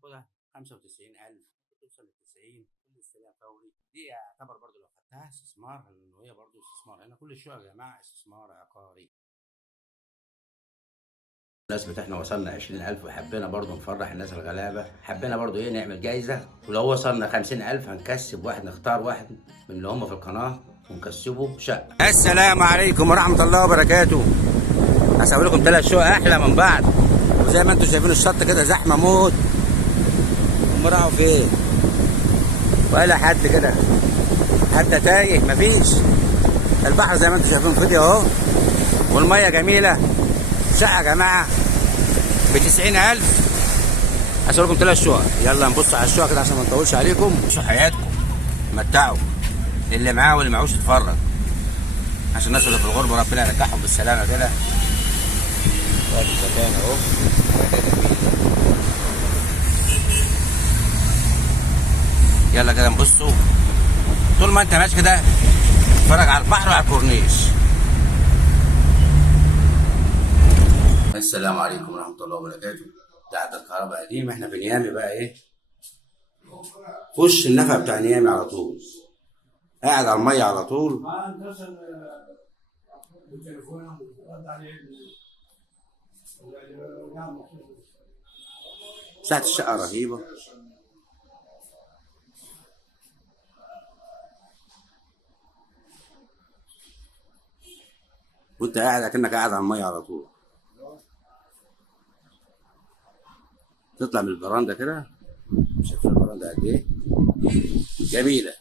تاخدها 95,000 توصل ل90. كل استلام فوري دي يعتبر برضو لو خدتها استثمار، لأن هي برضو استثمار. هنا كل الشقق يا جماعة استثمار عقاري. بمناسبة احنا وصلنا 20,000 وحبينا برضو نفرح الناس الغلابة، حبينا برضو نعمل جايزة، ولو وصلنا 50,000 هنكسب واحد، نختار واحد من اللي هم في القناة ونكسبه شقة. السلام عليكم ورحمة الله وبركاته. هسوي لكم 3 شقق أحلى من بعض، وزي ما انتم شايفين الشط كده زحمة موت. هم راحوا فين؟ ولا حد كده، حتى تايه مفيش. البحر زي ما انتم شايفين فيديو اهو، والمية جميلة. شقة يا جماعة ب90,000. هسوي لكم 3 شقق. يلا نبص على الشقق كده عشان ما نطولش عليكم. عيشوا حياتكم، متعوا اللي معاه واللي معهوش يتفرج، عشان الناس اللي في الغربة ربنا يرجعهم بالسلامة كده. وادي المكان اهو. يلا كده نبصوا. طول ما انت ماشي كده اتفرج على البحر وعلى الكورنيش. السلام عليكم ورحمة الله وبركاته. بتاعت الكهرباء قديم. احنا في نيامي بقى ايه؟ وش النفق بتاع نيامي على طول. قاعد على المية على طول. مساحة الشقة رهيبة. وانت قاعد اكنك قاعد على المية على طول. تطلع من البرندة كده، شايف البرندة قد ايه؟ جميلة.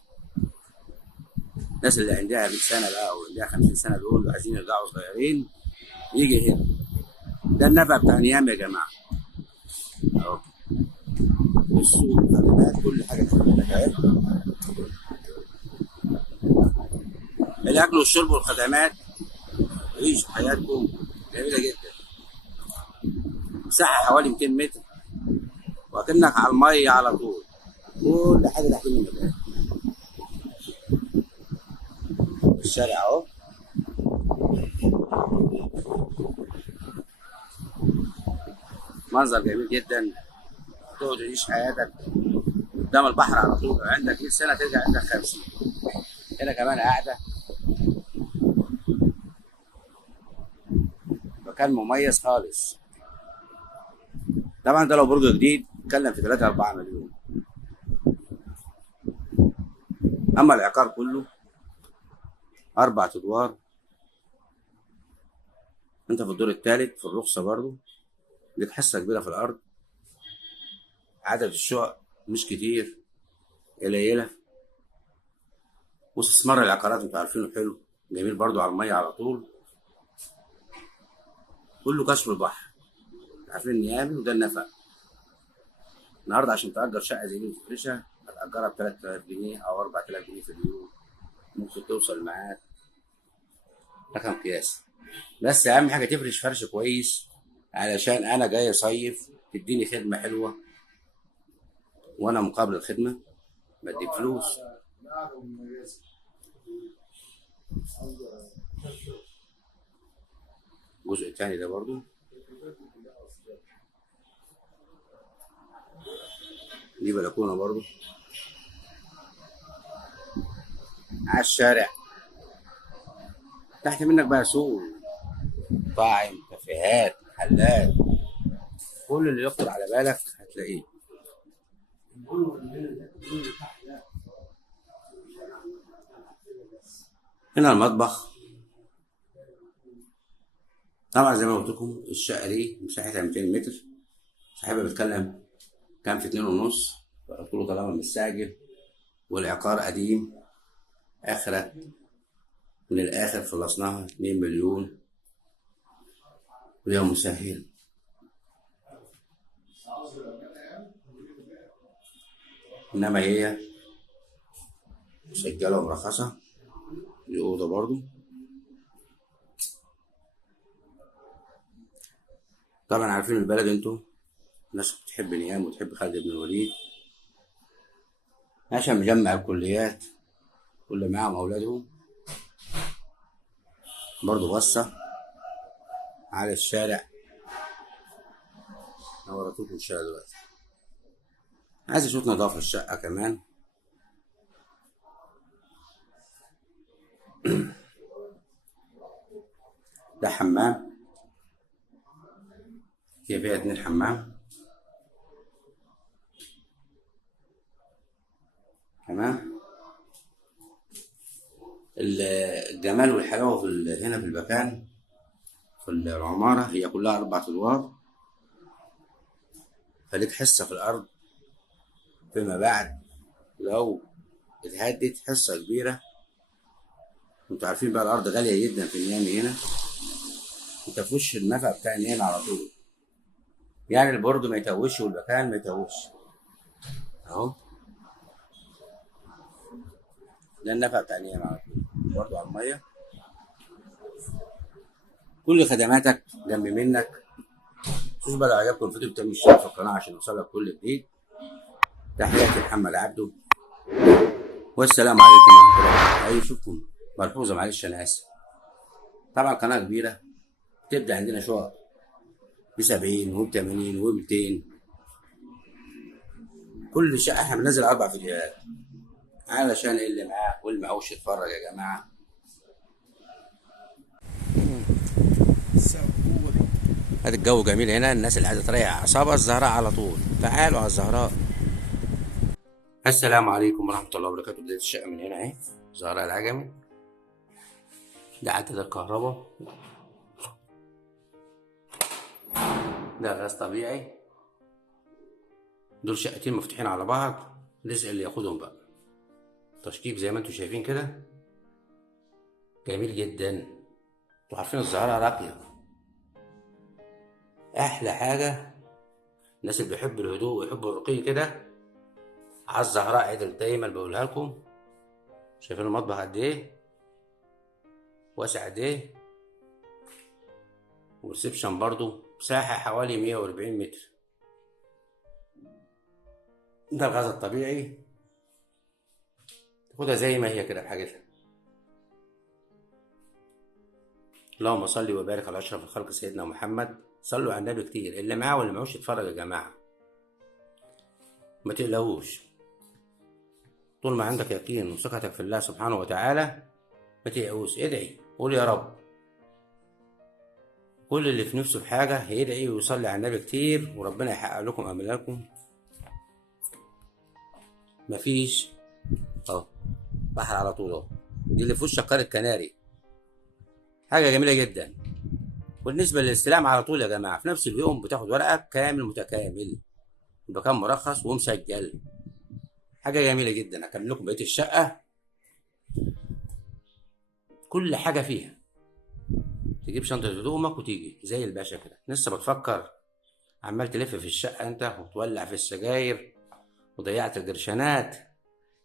الناس اللي عندها 100 سنة بقى او عندها 50 سنة دول عايزين يرجعوا صغيرين يجي هنا. ده النفق بتاع نيامي يا جماعة اهو. بصوا الخدمات، كل حاجة خدمات اهي. الأكل والشرب والخدمات. عيشوا حياتكم جميلة جدا. مساحة حوالي 200 متر، وكأنك على المية على طول. كل حاجة تحت المكان. الشارع اهو. منظر جميل جدا. تقعد تعيش حياتك قدام البحر على طول. عندك 100 سنة ترجع عندك 50. هنا كمان قاعدة. مكان مميز خالص. طبعا ده لو برج جديد اتكلم في 3-4 مليون. اما العقار كله 4 ادوار. انت في الدور الثالث في الرخصة برضو. ليك حصة كبيرة في الارض. عدد الشقق مش كتير، قليلة. واستثمار العقارات انتوا عارفينه حلو جميل برضو، على المية على طول. كله كشف البحر. عارفين نيامي وده النفق. النهارده عشان تأجر شقة زي دي وتفرشها هتأجرها ب 3000 جنيه أو 4000 جنيه في اليوم. ممكن توصل معاك رقم قياسي. بس أهم حاجة تفرش فرش كويس، علشان أنا جاي أصيف تديني خدمة حلوة، وأنا مقابل الخدمة بديك فلوس. الجزء التاني ده برضو دي بلكونة برضو على الشارع. تحت منك بقى سوق، مطاعم، كافيهات، محلات. كل اللي يخطر على بالك هتلاقيه. هنا المطبخ. طبعا زي ما قلت لكم الشقة دي مساحتها 200 متر. صاحبها بيتكلم كان في 2.5. فقلت له طالما مستعجل والعقار قديم، آخرك من الآخر خلصناها 2 مليون ويوم مسهل. إنما هي مسجلة ومرخصة. دي أوضة برضو. طبعا عارفين البلد انتوا، الناس بتحب نيام وتحب خالد بن الوليد، عشان مجمع الكليات واللي معاهم أولادهم. برضو بصة على الشارع. أنا وريتكم الشارع دلوقتي. عايز اشوف نظافة الشقة كمان. ده حمام، هي فيها 2 حمام. تمام. الجمال والحلاوة هنا في المكان، في العمارة، هي كلها 4 أدوار، فليك حصة في الأرض فيما بعد لو اتهدت، حصة كبيرة. انتوا عارفين بقى الأرض غالية جدا في ميامي هنا، انت في وش النفق بتاع النيل على طول، يعني البرج ما يتوهش والمكان ما يتوهش. اهو ده النفق بتاع النيل على طول، برضه على المية، كل خدماتك جنب منك. شوف بقى، لو عجبكم الفيديو بتعمل اشتراك في القناة عشان يوصلك كل جديد. تحياتي محمد عبده، والسلام عليكم ورحمة الله وبركاته. أيوة شوفكم ملحوظة، معلش أنا آسف. طبعا قناة كبيرة، تبدأ عندنا شقق ب70 وب80 وب200. كل شقة احنا بننزل 4 فيديوهات علشان اللي معاه واللي معهوش يتفرج يا جماعة. هذا الجو جميل هنا، الناس اللي عايزة تريح أعصابها الزهراء على طول، تعالوا على الزهراء. السلام عليكم ورحمة الله وبركاته. بداية الشقة من هنا اهي، زهراء العجمي. ده عدد الكهرباء، ده غاز طبيعي. دول شقتين مفتوحين على بعض، رزق اللي ياخدهم بقى. تشطيب زي ما انتم شايفين كده، جميل جدا. انتوا عارفين الزهراء راقية، احلى حاجة. الناس اللي بيحبوا الهدوء ويحبوا الرقي كده، على الزهراء عدل دايما بقولها لكم. شايفين المطبخ قد ايه واسع قد ايه، والريسبشن برضو مساحة حوالي 140 متر. ده الغاز الطبيعي، تاخدها زي ما هي كده بحاجتها. اللهم صل وبارك على اشرف الخلق سيدنا محمد. صلوا على النبي كتير، اللي معاه واللي معوش يتفرج يا جماعه. ما تقلقوش، طول ما عندك يقين وثقتك في الله سبحانه وتعالى ما تقلقوش. ادعي، قول يا رب. كل اللي في نفسه في حاجه هيدعي ويصلي على النبي كتير، وربنا يحقق لكم امالكم. مفيش اهو بحر على طول اهو. دي اللي في وش قارة كناري، حاجه جميله جدا. بالنسبه للاستلام على طول يا جماعه، في نفس اليوم بتاخد ورقك كامل متكامل، المكان مرخص ومسجل. حاجه جميله جدا. هكمل لكم بقيه الشقه، كل حاجه فيها. تجيب شنطه هدومك وتيجي زي الباشا كده. لسه بتفكر عمال تلف في الشقه انت وتولع في السجاير وضيعت القرشانات؟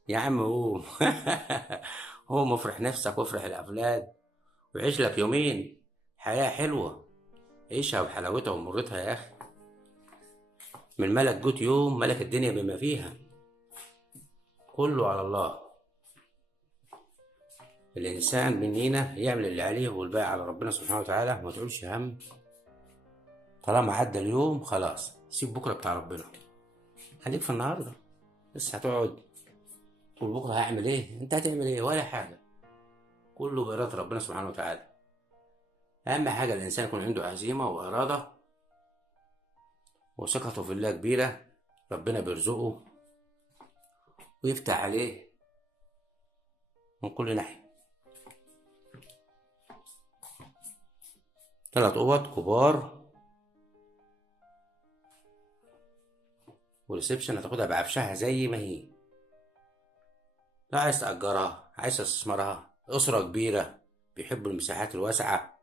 يا عم قوم قوم وافرح نفسك وافرح الاولاد وعيش لك يومين حياه حلوه. عيشها بحلاوتها ومرتها يا اخي. من ملك جوت يوم ملك الدنيا بما فيها، كله على الله. الإنسان مننا يعمل اللي عليه والباقي على ربنا سبحانه وتعالى. ما تقولش هم، طالما عدى اليوم خلاص، سيب بكرة بتاع ربنا. خليك في النهاردة. لسه هتقعد تقول بكرة هعمل ايه؟ انت هتعمل ايه؟ ولا حاجة، كله بإرادة ربنا سبحانه وتعالى. أهم حاجة الإنسان يكون عنده عزيمة وإرادة وثقته في الله كبيرة، ربنا بيرزقه ويفتح عليه من كل ناحية. 3 أوض كبار، وريسبشن هتاخدها بعفشها زي ما هي. لا عايز تأجرها، عايز تستثمرها، أسرة كبيرة بيحبوا المساحات الواسعة.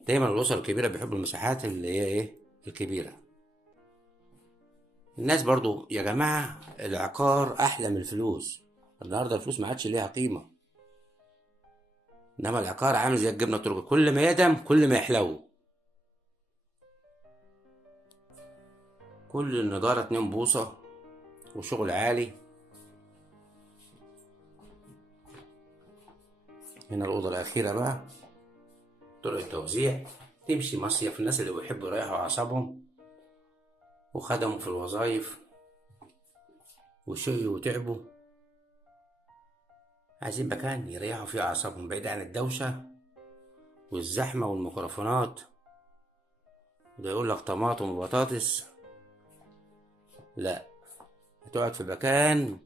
دايما الأسر الكبيرة بيحبوا المساحات اللي هي ايه، الكبيرة. الناس برضو يا جماعة، العقار أحلى من الفلوس. النهاردة الفلوس ما عادش ليها قيمة، إنما العقار عامل زي الجبنة التركي، كل ما يدم كل ما يحلو. كل النجارة 2 بوصة وشغل عالي. هنا الأوضة الأخيرة بقى، طرق التوزيع. تمشي مصيف الناس اللي بيحبوا يريحوا أعصابهم وخدموا في الوظائف. وشقيوا وتعبوا، عايزين مكان يريحوا فيه أعصابهم بعيد عن الدوشة والزحمة والميكروفونات، وده يقول لك طماطم وبطاطس. لا، هتقعد في مكان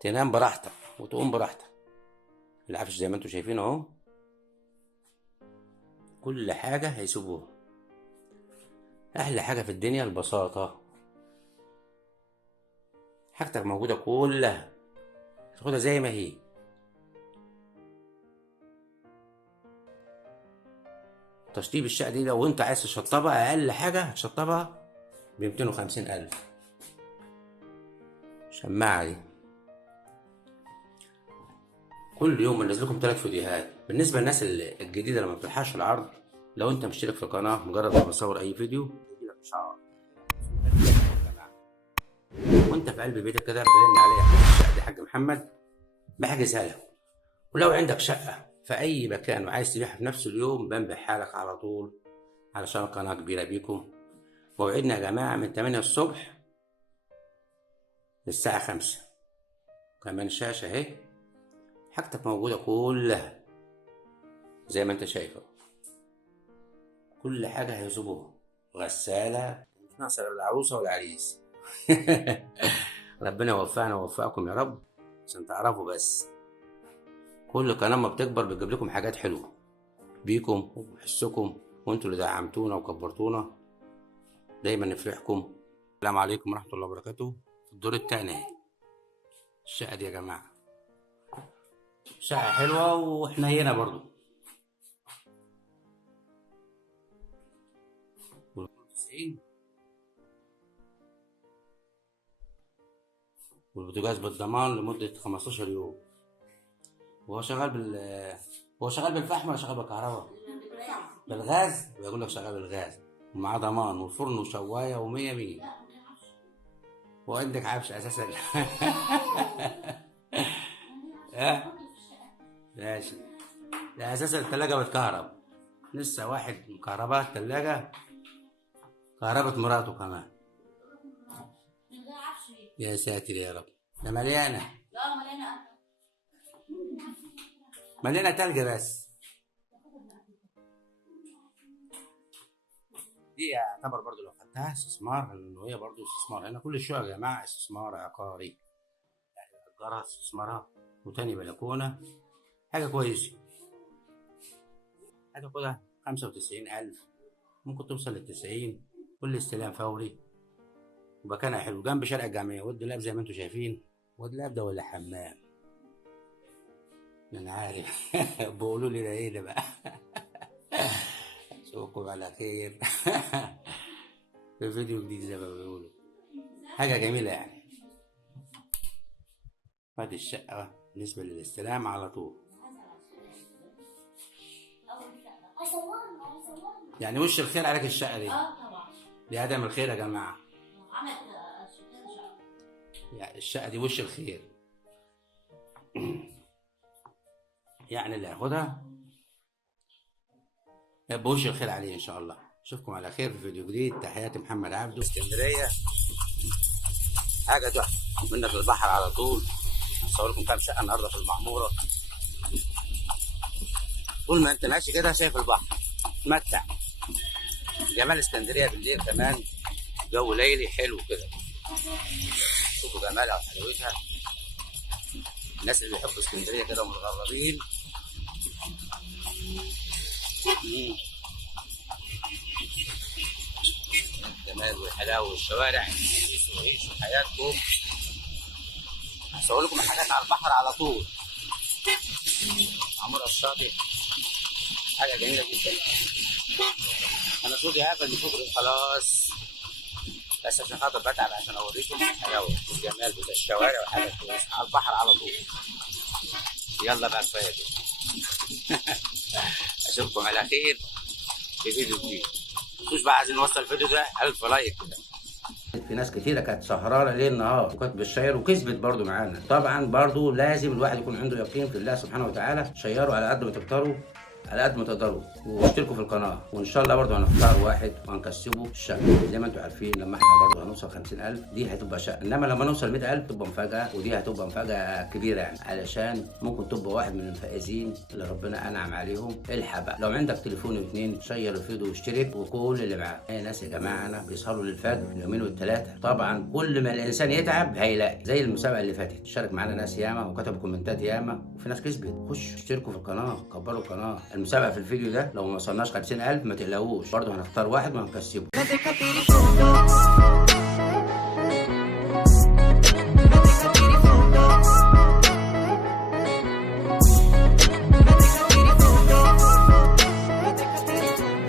تنام براحتك وتقوم براحتك. العفش زي ما انتوا شايفين اهو، كل حاجة هيسيبوها. أحلى حاجة في الدنيا البساطة، حاجتك موجودة كلها تاخدها زي ما هي. تشطيب الشقة دي لو انت عايز تشطبها أقل حاجة هتشطبها ب250,000. شماعة دي كل يوم بنزل لكم 3 فيديوهات. بالنسبة للناس الجديدة اللي ما بتلحقش العرض، لو انت مشترك في القناة مجرد ما بصور أي فيديو يجيلك إشعار. وانت في قلب بيتك كده برن عليا حاجة الشقة دي حاج محمد بحجزها لك. ولو عندك شقة في أي مكان وعايز تبيعها في نفس اليوم بنبيعها لك على طول، علشان القناة كبيرة بيكم. موعدنا يا جماعة من 8 الصبح للساعة 5. كمان شاشة اهي، حاجتك موجودة كلها زي ما انت شايفة. كل حاجة هيسيبوها، غسالة مش ناقصة غير العروسة والعريس. ربنا يوفقنا ويوفقكم يا رب. عشان تعرفوا بس، كل قناة ما بتكبر بتجيب لكم حاجات حلوة بيكم وبحسكم، وانتوا اللي دعمتونا وكبرتونا. دايما نفرحكم. السلام عليكم ورحمة الله وبركاته. في الدور التاني اهي الشقة دي يا جماعة، شقة حلوة وحنينة برضو. والبوتاجاز بالضمان لمدة 15 يوم. وهو شغال هو شغال بالفحم ولا شغال بالكهرباء؟ بالغاز؟ بيقول لك شغال بالغاز ومعاه ضمان والفرن وشواية ومية مية. وعندك عفش أساسا. ماشي. ده أساسا التلاجة بتكهرب، لسه واحد مكهرباء التلاجة، كهربت مراته كمان. يا ساتر يا رب، ده مليانة. مليانة تلج بس. دي يعتبر برضو لو خدتها استثمار، لأنه هي برضو استثمار. هنا كل الشقق يا جماعة استثمار عقاري، يعني إيجارها استثمارها. وتاني بلكونة حاجة كويسة، هتاخدها 95,000، ممكن توصل ل90. كل استلام فوري، ومكانها حلو جنب شارع الجامعية. والدولاب زي ما انتوا شايفين، والدولاب ده ولا حمام؟ أنا عارف. بيقولوا لي ده إيه ده بقى. أشوفكم على خير. في فيديو جديد زي ما بيقولوا، حاجة جميلة يعني. هذه الشقة بالنسبة للاستلام على طول، يعني وش الخير عليك الشقة دي. طبعا دي عدم الخير يا جماعة. يعني الشقة دي وش الخير. يعني اللي هياخدها يبقى وش الخير عليه إن شاء الله. أشوفكم على خير في فيديو جديد. تحياتي محمد عبده، اسكندرية. حاجة تحفة منك للبحر على طول. هصور لكم كام شقة النهارده في المعمورة. طول ما أنت ماشي كده شايف البحر، تمتع. جمال اسكندرية بالليل كمان، جو ليلي حلو كده. شوفوا جمالها وحلاوتها. الناس اللي بيحبوا اسكندرية كده ومتغربين. الجمال والحلاوة والشوارع، عيشوا حياتكم. هصور لكم حاجات على البحر على طول. عمورة الشاطئ حاجة جميلة جدا. أنا صوتي قافل من كتر خلاص، بس عشان خاطر بتعب عشان أوريكم الحلاوة والجمال بتاع الشوارع وحاجة كويسة على البحر على طول. يلا بقى كفاية كده. أشوفكم على خير في فيديو جديد. مش بقى عايزين نوصل الفيديو ده 1000 لايك كده. في ناس كتيرة كانت سهرانة ليل نهار وكانت بتشير وكسبت برضو معانا. طبعا برضو لازم الواحد يكون عنده يقين في الله سبحانه وتعالى. شيروا على قد ما تقدروا على قد ما تقدروا واشتركوا في القناه، وان شاء الله برضه هنختار واحد وهنكسبه الشقه. زي ما انتم عارفين لما احنا برضه هنوصل 50000 دي هتبقى شقه، انما لما نوصل 100000 تبقى مفاجاه، ودي هتبقى مفاجاه كبيره يعني، علشان ممكن تبقى واحد من الفائزين اللي ربنا انعم عليهم. الحق بقى لو عندك تليفون واثنين شير الفيديو واشترك، وكل اللي معاه اي ناس يا جماعه انا بيسهروا للفجر اليومين والثلاثه. طبعا كل ما الانسان يتعب هيلاقي، زي المسابقه اللي فاتت شارك معانا ناس ياما وكتبوا كومنتات ياما وفي ناس كسبت. خش اشتركوا في القناه، كبروا القناه. المسابقه في الفيديو ده لو ما وصلناش 50000 ما تقلقوش، برضه هنختار واحد وهنكسبه.